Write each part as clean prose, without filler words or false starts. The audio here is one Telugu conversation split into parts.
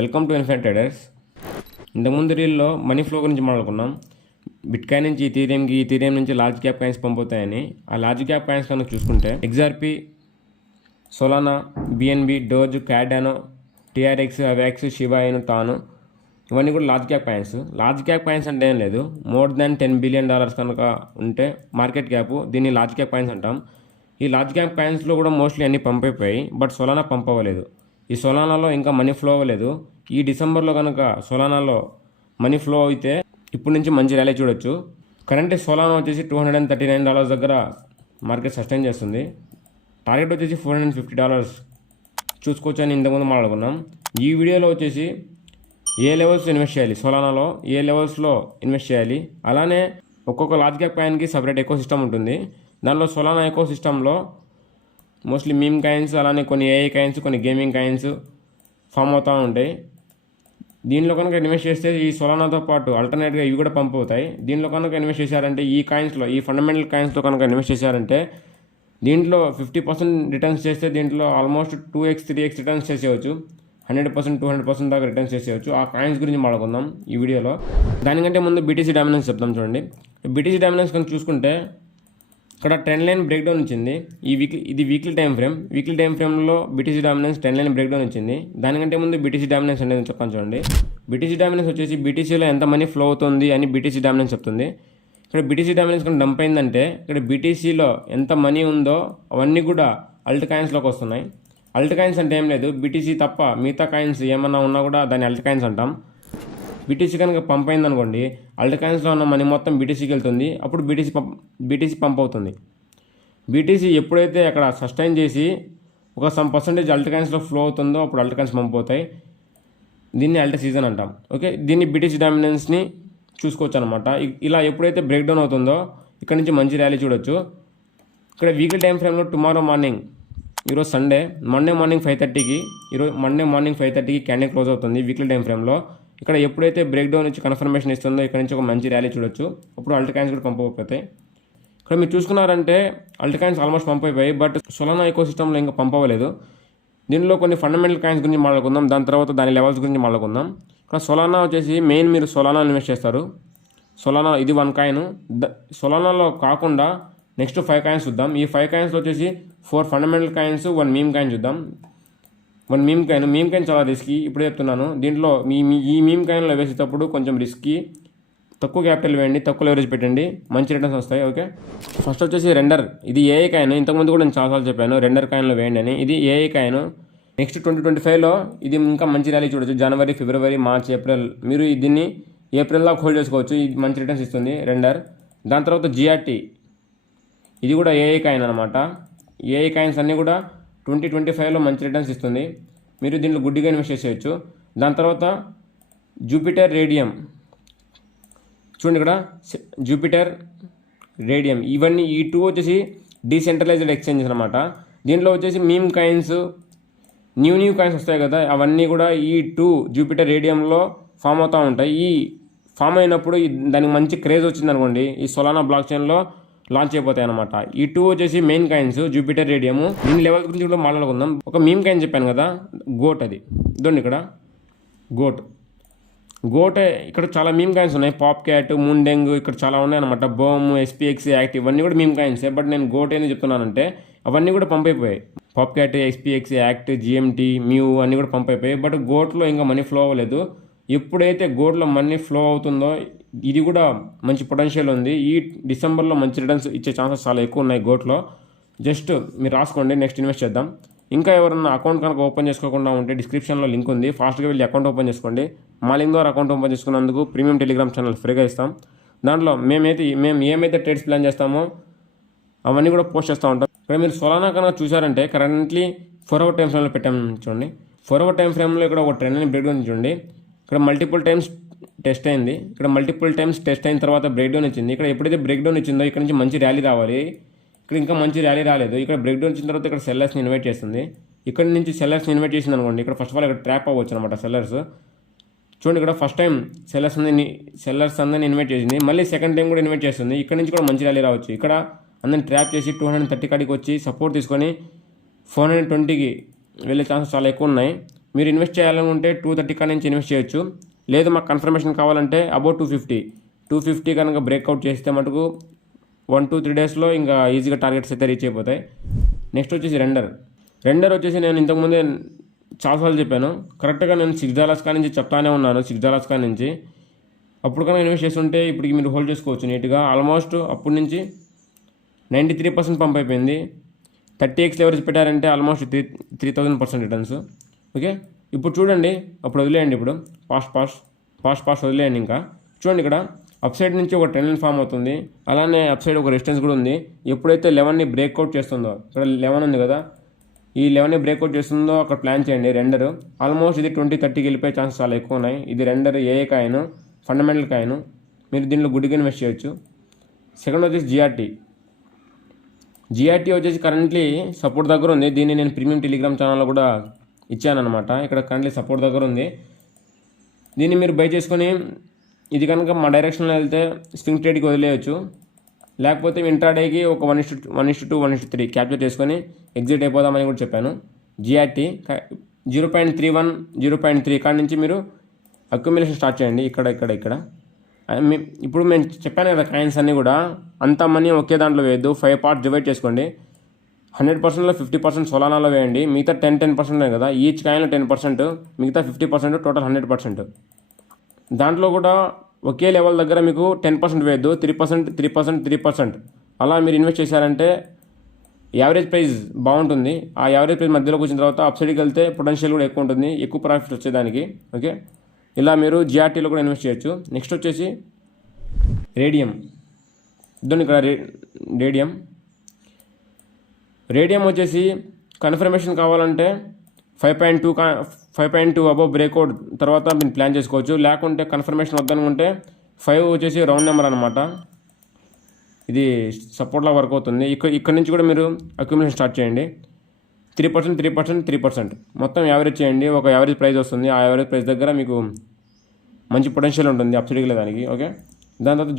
Welcome to infinite traders. ఇంతకుముందు రీల్లో మనీ ఫ్లో గురించి మాట్లాడుకున్నాం. బిట్కాయిన్ నుంచి ఈథీరియం నుంచి లార్జ్ క్యాప్ కాయిన్స్ పంపుతాయని. ఆ లార్జ్ క్యాప్ కాయిన్స్ కనుక చూసుకుంటే XRP, Solana, BNB, Doge, Cardano, TRX, Avax, Shiba Inu, Ton ఇవన్నీ కూడా large cap coins. Large cap coins అంటే ఏం లేదు, మోర్ దాన్ $10 బిలియన్ కనుక ఉంటే మార్కెట్ క్యాప్, దీన్ని లార్జ్ క్యాప్ కాయిన్స్ అంటాం. ఈ లార్జ్ క్యాప్ కాయిన్స్లో కూడా మోస్ట్లీ అన్నీ పంప్ అయిపోయాయి, బట్ సోలానా పంప్ అవ్వలేదు. ఈ సోలానాలో ఇంకా మనీ ఫ్లో అవ్వలేదు. ఈ డిసెంబర్లో కనుక సోలానాలో మనీ ఫ్లో అయితే ఇప్పటి నుంచి మంచి ర్యాలీ చూడొచ్చు. కరెంట్ సోలానా వచ్చేసి $239 దగ్గర మార్కెట్ సస్టైన్ చేస్తుంది. టార్గెట్ వచ్చేసి $450 చూసుకోవచ్చు అని ఇంతకుముందు మాట్లాడుకున్నాం. ఈ వీడియోలో వచ్చేసి ఏ లెవెల్స్ ఇన్వెస్ట్ చేయాలి, సోలానాలో ఏ లెవెల్స్లో ఇన్వెస్ట్ చేయాలి, అలానే ఒక్కొక్క లార్జ్ క్యాప్ కాయిన్కి సపరేట్ ఎకో సిస్టమ్ ఉంటుంది. దానిలో సోలానా ఎకో సిస్టంలో మోస్ట్లీ మీమ్ కాయిన్స్, అలానే కొన్ని ఏఐ కాయిన్స్, కొన్ని గేమింగ్ కాయిన్స్ ఫామ్ అవుతూ ఉంటాయి. దీనిలో కనుక ఇన్వెస్ట్ చేస్తే ఈ సోలానాతో పాటు ఆల్టర్నేట్గా ఇవి కూడా పంప్ అవుతాయి. దీనిలో కనుక ఇన్వెస్ట్ చేశారంటే ఈ కాయిన్స్లో, ఈ ఫండమెంటల్ కాయిన్స్లో కనుక ఇన్వెస్ట్ చేశారంటే దీంట్లో 50% రిటర్న్స్ చేస్తే దీంట్లో ఆల్మోస్ట్ 2x 3x రిటర్న్స్ చేసేయచ్చు. 100% 200% దాకా రిటర్న్స్ చేసేయచ్చు. ఆ కాయిన్స్ గురించి మాట్లాడుకుందాం ఈ వీడియోలో. దానికంటే ముందు బీటీసీ డామినెన్స్ చెప్తాం చూడండి. బీటీసీ డామినెన్స్ కనుక చూసుకుంటే ఇక్కడ ట్రెండ్ లైన్ బ్రేక్ డౌన్ వచ్చింది. ఇది weekly time frame. Weekly time ఫ్రేమ్లో BTC dominance trend line break down వచ్చింది. దానికంటే ముందు బీటీసీ డామినెన్స్ అనేది చెప్తాను చూడండి. బీటీసీ డామినెన్స్ వచ్చేసి బీటీసీలో ఎంత మనీ ఫ్లో అవుతుంది అని బీటీసీ డామినెన్స్ చెప్తుంది. ఇక్కడ బీటీసీ డామినెన్స్ కనుక డంప్ అయిందంటే ఇక్కడ బీటీసీలో ఎంత మనీ ఉందో అవన్నీ కూడా అల్ట్ కాయిన్స్లోకి వస్తున్నాయి. అల్ట్ కాయిన్స్ అంటే ఏం లేదు, బీటీసీ తప్ప మిగతా కాయిన్స్ ఏమన్నా ఉన్నా కూడా దాన్ని అల్ట్ కాయిన్స్ అంటాం. బీటీసీ కనుక పంప్ అయింది అనుకోండి, అల్ట్ కాయిన్స్లో ఉన్న మనీ మొత్తం బీటీసీకి వెళ్తుంది. అప్పుడు బీటీసీ పంప్ అవుతుంది. బీటీసీ ఎప్పుడైతే అక్కడ సస్టైన్ చేసి ఒక సమ్ పర్సంటేజ్ అల్ట్ కాయిన్స్లో ఫ్లో అవుతుందో అప్పుడు అల్ట్ కాయిన్స్ పంప్ అవుతాయి. దీన్ని అల్ట్ సీజన్ అంటాం. ఓకే, దీన్ని బీటీసీ డామినెన్స్ని చూసుకోవచ్చు అనమాట. ఇలా ఎప్పుడైతే బ్రేక్ డౌన్ అవుతుందో ఇక్కడ నుంచి మంచి ర్యాలీ చూడొచ్చు. ఇక్కడ వీక్లీ టైం ఫ్రేమ్లో టుమారో మార్నింగ్, ఈరోజు సండే, మండే మార్నింగ్ 5:30కి క్యాండిల్ క్లోజ్ అవుతుంది వీక్లీ టైం ఫ్రేమ్లో. ఇక్కడ ఎప్పుడైతే బ్రేక్ డౌన్ నుంచి కన్ఫర్మేషన్ ఇస్తుందో ఇక్కడ నుంచి ఒక మంచి ర్యాలీ చూడొచ్చు. అప్పుడు అల్ట్ కాయిన్స్ కూడా పంప్ అయిపోతాయి. ఇక్కడ మీరు చూసుకున్నారంటే అల్ట్ కాయిన్స్ ఆల్మోస్ట్ పంప్ అయిపోయాయి, బట్ సోలానా ఎకో సిస్టంలో ఇంకా పంప్ అవ్వలేదు. దీనిలో కొన్ని ఫండమెంటల్ కాయిన్స్ గురించి మాట్లాడుకుందాం, దాని తర్వాత దాని లెవెల్స్ గురించి మాట్లాడుకుందాం. ఇక్కడ సోలానా వచ్చేసి మెయిన్ మీరు సోలానా ఇన్వెస్ట్ చేస్తారు. సోలానా ఇది 1 కాయిన్. సోలానాలో కాకుండా నెక్స్ట్ 5 కాయిన్స్ చూద్దాం. ఈ 5 కాయిన్స్లో వచ్చేసి 4 ఫండమెంటల్ కాయిన్స్, 1 మీమ్ కాయిన్ చూద్దాం. 1 మీమ్ కాయిన్ చాలా రిస్కీ, ఇప్పుడే చెప్తున్నాను. దీంట్లో ఈ మీమ్ కాయిన్లో వేసేటప్పుడు కొంచెం రిస్కీ. తక్కువ క్యాపిటల్ వేయండి, తక్కువ లెవరేజ్ పెట్టండి, మంచి రిటర్న్స్ వస్తాయి. ఓకే, ఫస్ట్ వచ్చేసి రెండర్. ఇది ఏఐ కాయిన్. ఇంతకుముందు కూడా నేను చాలాసార్లు చెప్పాను రెండర్ కాయిన్లో వేయండి అని. ఇది ఏఐ కాయిన్. నెక్స్ట్ 2025లో ఇది ఇంకా మంచి ర్యాలీ చూడొచ్చు. జనవరి, ఫిబ్రవరి, మార్చ్, ఏప్రిల్, మీరు దీన్ని ఏప్రిల్లో హోల్డ్ చేసుకోవచ్చు. ఇది మంచి రిటర్న్స్ ఇస్తుంది రెండర్. దాని తర్వాత జిఆర్టీ, ఇది కూడా ఏఐ కాయిన్ అనమాట. ఏఐ కాయిన్స్ అన్నీ కూడా 2025లో మంచి రిటర్న్స్ ఇస్తుంది. మీరు దీంట్లో గుడ్డిగా ఇన్వెస్ట్ చేసేయచ్చు. దాని తర్వాత జూపిటర్ రేడియం, చూడండి ఇక్కడ జూపిటర్ రేడియం, ఇవన్నీ ఈ 2 వచ్చేసి డీసెంట్రలైజ్డ్ ఎక్స్చేంజెస్ అనమాట. దీంట్లో వచ్చేసి మీమ్ కాయిన్స్, న్యూ కాయిన్స్ వస్తాయి కదా, అవన్నీ కూడా ఈ 2 జూపిటర్ రేడియంలో ఫామ్ అవుతూ ఉంటాయి. ఈ ఫామ్ అయినప్పుడు దానికి మంచి క్రేజ్ వచ్చింది అనుకోండి, ఈ సోలానా బ్లాక్ చైన్లో లాంచ్ అయిపోతాయి అనమాట. ఈ 2 వచ్చేసి మెయిన్ కాయిన్స్, జూపిటర్ రేడియము. దీని లెవెల్ గురించి కూడా మాట్లాడుకుందాం. ఒక మీమ్ కాయిన్ చెప్పాను కదా, గోట్. అది ఇదండి ఇక్కడ గోట్. ఇక్కడ చాలా మీమ్ కాయిన్స్ ఉన్నాయి. పాప్ క్యాట్, ముండెంగ్, ఇక్కడ చాలా ఉన్నాయి అనమాట. బోమ్, ఎస్పీఎక్స్, యాక్ట్, ఇవన్నీ కూడా మీమ్ కాయిన్సే. బట్ నేను గోట్ అని చెప్తున్నానంటే అవన్నీ కూడా పంప్ అయిపోయాయి. Pop cat, SPX, ACT, GMT, Mew అన్నీ కూడా పంప్ అయిపోయాయి. బట్ గోట్లో ఇంకా మనీ ఫ్లో అవ్వలేదు. ఎప్పుడైతే గోట్లో మనీ ఫ్లో అవుతుందో ఇది కూడా మంచి పొటెన్షియల్ ఉంది. ఈ డిసెంబర్లో మంచి రిటర్న్స్ ఇచ్చే ఛాన్సెస్ చాలా ఎక్కువ ఉన్నాయి గోట్లో. జస్ట్ మీరు రాసుకోండి, నెక్స్ట్ ఇన్వెస్ట్ చేద్దాం. ఇంకా ఎవరన్నా అకౌంట్ కనుక ఓపెన్ చేసుకోకుండా ఉంటే డిస్క్రిప్షన్లో లింక్ ఉంది, ఫాస్ట్గా వెళ్ళి అకౌంట్ ఓపెన్ చేసుకోండి. మా లింక్ ద్వారా అకౌంట్ ఓపెన్ చేసుకున్నందుకు ప్రీమియం టెలిగ్రామ్ ఛానల్ ఫ్రీగా ఇస్తాం. దాంట్లో మేము ఏమైతే ట్రేడ్స్ ప్లాన్ చేస్తామో అవన్నీ కూడా పోస్ట్ చేస్తూ ఉంటాం. ఇక్కడ మీరు సోలానా కనుక చూసారంటే కరెంట్లీ 4 అవర్ టైం ఫ్రేమ్లో పెట్టాము చూడండి. 4 అవర్ టైం ఫ్రేమ్లో ఇక్కడ ఒక ట్రెండ్ బ్రేక్ డౌన్ చూడండి. ఇక్కడ మల్టిపుల్ టైమ్స్ టెస్ట్ అయింది. ఇక్కడ మల్టిపుల్ టైమ్స్ టెస్ట్ అయిన తర్వాత బ్రేక్ డౌన్ వచ్చింది. ఇక్కడ ఎప్పుడైతే బ్రేక్ డౌన్ వచ్చిందో ఇక్కడ నుంచి మంచి ర్యాలీ రావాలి. ఇక్కడ ఇంకా మంచి ర్యాలీ రాలేదు. ఇక్కడ బ్రేక్ డౌన్ వచ్చిన తర్వాత ఇక్కడ సెల్లర్స్ని ఇన్వైట్ చేస్తుంది. ఇక్కడ నుంచి సెల్లర్స్ని ఇన్వైట్ చేసింది అనుకోండి, ఇక్కడ ఫస్ట్ ఆఫ్ ఆల్ ఇక్కడ ట్రాప్ అవ్వచ్చు అనమాట సెల్లర్స్. చూడండి, ఇక్కడ ఫస్ట్ టైం సెల్లర్స్ అందరిని ఇన్వైట్ చేసింది, మళ్ళీ సెకండ్ టైం కూడా ఇన్వైట్ చేస్తుంది. ఇక్కడ నుంచి కూడా మంచి ర్యాలీ రావచ్చు. ఇక్కడ అందరిని ట్రాప్ చేసి 230 కాడికి వచ్చి సపోర్ట్ తీసుకొని 420కి వెళ్ళే ఛాన్సెస్ చాలా ఎక్కువ ఉన్నాయి. మీరు ఇన్వెస్ట్ చేయాలనుకుంటే 230 కాడ నుంచి ఇన్వెస్ట్ చేయొచ్చు. లేదు మాకు కన్ఫర్మేషన్ కావాలంటే అబౌట్ 250 కనుక బ్రేక్అవుట్ చేస్తే మటుకు 1-3 డేస్లో ఇంకా ఈజీగా టార్గెట్స్ అయితే రీచ్ అయిపోతాయి. నెక్స్ట్ వచ్చేసి రెండర్ వచ్చేసి నేను ఇంతకుముందే చాలాసార్లు చెప్పాను. కరెక్ట్గా నేను $6 కాడ నుంచి చెప్తానే ఉన్నాను. $6 కాడ నుంచి అప్పుడు కనుక ఇన్వెస్ట్ చేస్తుంటే ఇప్పటికి మీరు హోల్డ్ చేసుకోవచ్చు నీట్గా. ఆల్మోస్ట్ అప్పటి నుంచి 93% పంప్ అయిపోయింది. 30x లెవరేజ్ పెట్టారంటే ఆల్మోస్ట్ 3000% రిటర్న్స్. ఓకే, ఇప్పుడు చూడండి, అప్పుడు వదిలేయండి. ఇప్పుడు పాస్ట్ వదిలేయండి. ఇంకా చూడండి, ఇక్కడ అప్ సైడ్ నుంచి ఒక ట్రెండ్ లైన్ ఫామ్ అవుతుంది. అలానే అప్ సైడ్ ఒక రెసిస్టెన్స్ కూడా ఉంది. ఎప్పుడైతే 11ని బ్రేక్అవుట్ చేస్తుందో, ఇక్కడ 11 ఉంది కదా, ఈ 11ని బ్రేక్అవుట్ చేస్తుందో అక్కడ ప్లాన్ చేయండి. రెండర్ ఆల్మోస్ట్ ఇది 20-30కి వెళ్ళిపోయే ఛాన్సెస్ చాలా ఎక్కువ ఉన్నాయి. ఇది రెండర్ ఏఏ కాయిన్, ఫండమెంటల్ కాయిన్. మీరు దీంట్లో గుడ్డిగా ఇన్వెస్ట్ చేయొచ్చు. సెకండ్ వచ్చేసి జిఆర్టీ వచ్చేసి కరెంట్లీ సపోర్ట్ దగ్గర ఉంది. దీన్ని నేను ప్రీమియం టెలిగ్రామ్ ఛానల్లో కూడా ఇచ్చానమాట. ఇక్కడ కరెంట్లీ సపోర్ట్ దగ్గర ఉంది. దీన్ని మీరు బై చేసుకొని ఇది కనుక మా డైరెక్షన్లో వెళ్తే స్వింగ్ ట్రేడ్కి వదిలేయచ్చు. లేకపోతే ఇంట్రాడేకి ఒక 1:2, 1:3 క్యాప్చర్ చేసుకొని ఎగ్జిట్ అయిపోదామని కూడా చెప్పాను. జిఆర్టీ 0.31, 0.3 కాడ నుంచి మీరు అక్యుమిలేషన్ స్టార్ట్ చేయండి. ఇక్కడ ఇప్పుడు మేము చెప్పాను కదా, కాయిన్స్ అన్నీ కూడా అంత మనీ ఒకే దాంట్లో వేయద్దు. 5 పార్ట్స్ డివైడ్ చేసుకోండి. 100%లో 50% సొలానాలో వేయండి. మిగతా 10% కదా, ఈచ్ కాయిన్లో 10%, మిగతా 50%, టోటల్ 100%. దాంట్లో కూడా ఒకే లెవెల్ దగ్గర మీకు 10% వేయద్దు. 3%. అలా మీరు ఇన్వెస్ట్ చేశారంటే యావరేజ్ ప్రైస్ బాగుంటుంది. ఆ యావరేజ్ ప్రైస్ మధ్యలోకి వచ్చిన తర్వాత అప్సైడ్కి వెళ్తే పొటెన్షియల్ కూడా ఎక్కువ ఉంటుంది, ఎక్కువ ప్రాఫిట్ వచ్చేదానికి. ఓకే, ఇలా మీరు జిఆర్టీలో కూడా ఇన్వెస్ట్ చేయొచ్చు. నెక్స్ట్ వచ్చేసి రేడియం. ఇద్దండి ఇక్కడ రేడియం వచ్చేసి కన్ఫర్మేషన్ కావాలంటే 5.2 అబోవ్ బ్రేక్అవుట్ తర్వాత మీరు ప్లాన్ చేసుకోవచ్చు. లేకుంటే కన్ఫర్మేషన్ వద్దనుకుంటే 5 వచ్చేసి రౌండ్ నెంబర్ అనమాట. ఇది సపోర్ట్లా వర్క్ అవుతుంది. ఇక్కడ నుంచి కూడా మీరు అక్యుమిలేషన్ స్టార్ట్ చేయండి. 3%, మొత్తం యావరేజ్ చేయండి. ఒక యావరేజ్ ప్రైస్ వస్తుంది. ఆ యావరేజ్ ప్రైస్ దగ్గర మీకు మంచి పొటెన్షియల్ ఉంటుంది అప్సైడ్కి దానికి. ఓకే, దాని తర్వాత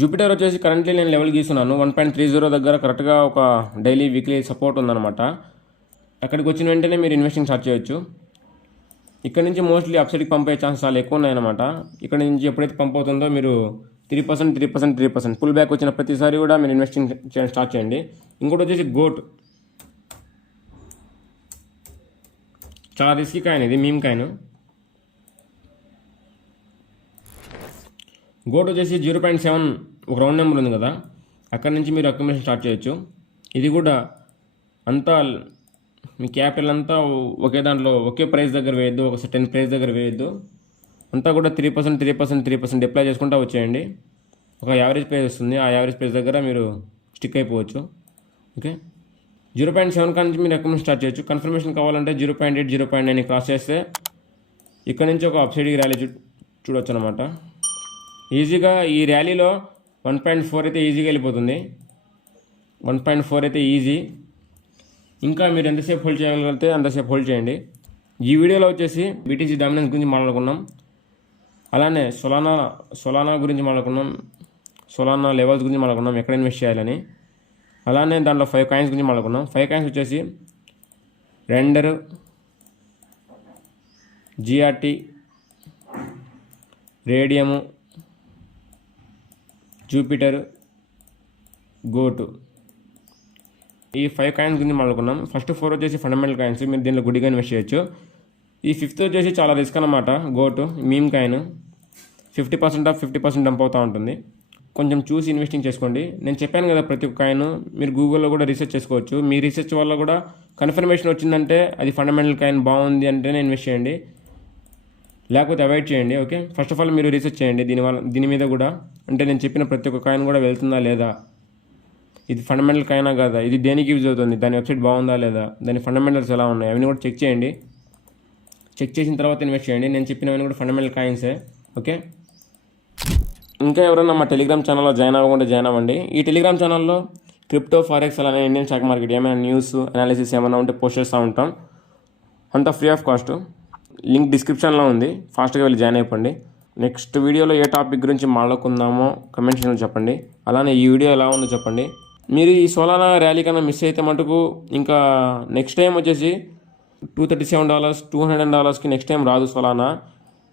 జూపిటర్ వచ్చేసి కరెంట్లీ నేను లెవెల్ గీస్తున్నాను. 1.30 దగ్గర కరెక్ట్గా ఒక డైలీ వీక్లీ సపోర్ట్ ఉందన్నమాట. అక్కడికి వచ్చిన వెంటనే మీరు ఇన్వెస్టింగ్ స్టార్ట్ చేయొచ్చు. ఇక్కడ నుంచి మోస్ట్లీ అప్సైడ్కి పంపే ఛాన్స్ చాలా ఎక్కువ ఉన్నాయన్నమాట. ఇక్కడ నుంచి ఎప్పుడైతే పంప్ అవుతుందో మీరు 3% పుల్ బ్యాక్ వచ్చిన ప్రతిసారి కూడా మీరు ఇన్వెస్టింగ్ చేయడం స్టార్ట్ చేయండి. ఇంకోటి వచ్చేసి గోట్. చాలా రిస్కీ కాయిన్, ఇది మీమ్ కాయిన్. గోట్ వచ్చేసి 0.7 ఒక రౌండ్ నెంబర్ ఉంది కదా, అక్కడ నుంచి మీరు అక్యుమిలేషన్ స్టార్ట్ చేయొచ్చు. ఇది కూడా అంతా మీ క్యాపిటల్ అంతా ఒకే దాంట్లో ఒకే ప్రైస్ దగ్గర వేయద్దు, ఒక సర్టెన్ ప్రైస్ దగ్గర వేయద్దు. అంతా కూడా 3% అప్లై చేసుకుంటూ వచ్చేయండి. ఒక యావరేజ్ ప్రైస్ వస్తుంది. ఆ యావరేజ్ ప్రైస్ దగ్గర మీరు స్టిక్ అయిపోవచ్చు. ఓకే, 0.7 కాడ నుంచి మీరు అక్యుమిలేషన్ స్టార్ట్ చేయొచ్చు. కన్ఫర్మేషన్ కావాలంటే 0.8, 0.9 క్రాస్ చేస్తే ఇక్కడ నుంచి ఒక అప్సైడ్కి ర్యాలీ చూడొచ్చు అనమాట. ఈజీగా ఈ ర్యాలీలో 1.4 అయితే ఈజీగా వెళ్ళిపోతుంది. 1.4 అయితే ఈజీ. ఇంకా మీరు ఎంతసేపు హోల్డ్ చేయగలిగితే అంతసేపు హోల్డ్ చేయండి. ఈ వీడియోలో వచ్చేసి BTC డామినెన్స్ గురించి మాట్లాడుకున్నాం. అలానే సొలానా గురించి మాట్లాడుకున్నాం. సొలానా లెవెల్స్ గురించి మాట్లాడుకున్నాం, ఎక్కడ ఇన్వెస్ట్ చేయాలని. అలానే దాంట్లో 5 కాయిన్స్ గురించి మాట్లాడుకున్నాం. 5 కాయిన్స్ వచ్చేసి రెండర్, జిఆర్టీ, రేడియము, జూపిటర్, గోటు. ఈ 5 కాయిన్స్ గురించి మాట్లాడుకున్నాం. ఫస్ట్ 4 వచ్చేసి ఫండమెంటల్ కాయిన్స్, మీరు దీంట్లో గుడ్డిగా ఇన్వెస్ట్ చేయొచ్చు. ఈ 5th వచ్చేసి చాలా రిస్క్ అనమాట. గోటు మీమ్ కాయిన్ 50% డంప్ అవుతూ ఉంటుంది. కొంచెం చూసి ఇన్వెస్టింగ్ చేసుకోండి. నేను చెప్పాను కదా, ప్రతి ఒక్క కాయిన్ మీరు గూగుల్లో కూడా రీసెర్చ్ చేసుకోవచ్చు. మీ రీసెర్చ్ వల్ల కూడా కన్ఫర్మేషన్ వచ్చిందంటే అది ఫండమెంటల్ కాయిన్ బాగుంది అంటేనే ఇన్వెస్ట్ చేయండి, లేకపోతే అవాయిడ్ చేయండి. ఓకే, ఫస్ట్ ఆఫ్ ఆల్ మీరు రీసెర్చ్ చేయండి దీని మీద కూడా. అంటే నేను చెప్పిన ప్రతి ఒక్క కాయిన్ కూడా వెళ్తుందా లేదా, ఇది ఫండమెంటల్ కాయినా కాదా, ఇది దేనికి యూజ్ అవుతుంది, దాని వెబ్సైట్ బాగుందా లేదా, దాని ఫండమెంటల్స్ ఎలా ఉన్నాయి, అవన్నీ కూడా చెక్ చేయండి. చెక్ చేసిన తర్వాత ఇన్వెస్ట్ చేయండి. నేను చెప్పినవన్నీ కూడా ఫండమెంటల్ కాయిన్సే. ఓకే, ఇంకా ఎవరైనా మా టెలిగ్రామ్ ఛానల్లో జాయిన్ అవ్వకుండా జాయిన్ అవ్వండి. ఈ టెలిగ్రామ్ ఛానల్లో క్రిప్టో, ఫారెక్స్, అలానే ఇండియన్ స్టాక్ మార్కెట్ ఏమైనా న్యూస్ అనాలిసిస్ ఏమైనా ఉంటే పోస్ట్ చేస్తూ ఉంటాం. అంతా ఫ్రీ ఆఫ్ కాస్ట్. లింక్ డిస్క్రిప్షన్లో ఉంది, ఫాస్ట్గా వెళ్ళి జాయిన్ అయిపోండి. నెక్స్ట్ వీడియోలో ఏ టాపిక్ గురించి మాట్లాడుకుందామో కమెంట్ సెక్షన్లో చెప్పండి. అలానే ఈ వీడియో ఎలా ఉందో చెప్పండి. మీరు ఈ సోలానా ర్యాలీ కన్నా మిస్ అయితే మటుకు ఇంకా నెక్స్ట్ టైం వచ్చేసి $237 $200కి నెక్స్ట్ టైం రాదు సోలానా.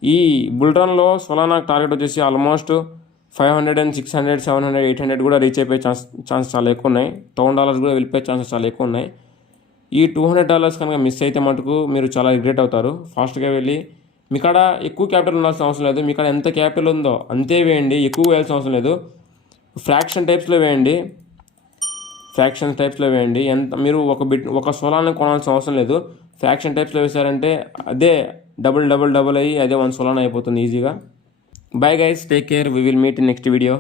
ఈ బుల్ రన్లో సోలానా టార్గెట్ వచ్చేసి ఆల్మోస్ట్ 500 600 700 800 కూడా రీచ్ అయిపోయే ఛాన్స్ చాలా ఎక్కువ ఉన్నాయి. $1,000 కూడా వెళ్ళిపోయే ఛాన్సెస్ చాలా ఎక్కువ ఉన్నాయి. ఈ $200 కనుక మిస్ అయితే మటుకు మీరు చాలా రిగ్రెట్ అవుతారు. ఫాస్ట్గా వెళ్ళి మీ కాడ ఎక్కువ క్యాపిటల్ ఉండాల్సిన అవసరం లేదు. మీ కాడ ఎంత క్యాపిటల్ ఉందో అంతే వేయండి, ఎక్కువ వేయాల్సిన అవసరం లేదు. ఫ్రాక్షన్ టైప్స్లో వేయండి. ఎంత మీరు ఒక సోలాన్ని కొనాల్సిన అవసరం లేదు. ఫ్రాక్షన్ టైప్స్లో వేసారంటే అదే డబుల్ అయ్యి అదే 1 సోలానా అయిపోతుంది ఈజీగా. Bye guys, take care, we will meet in next video.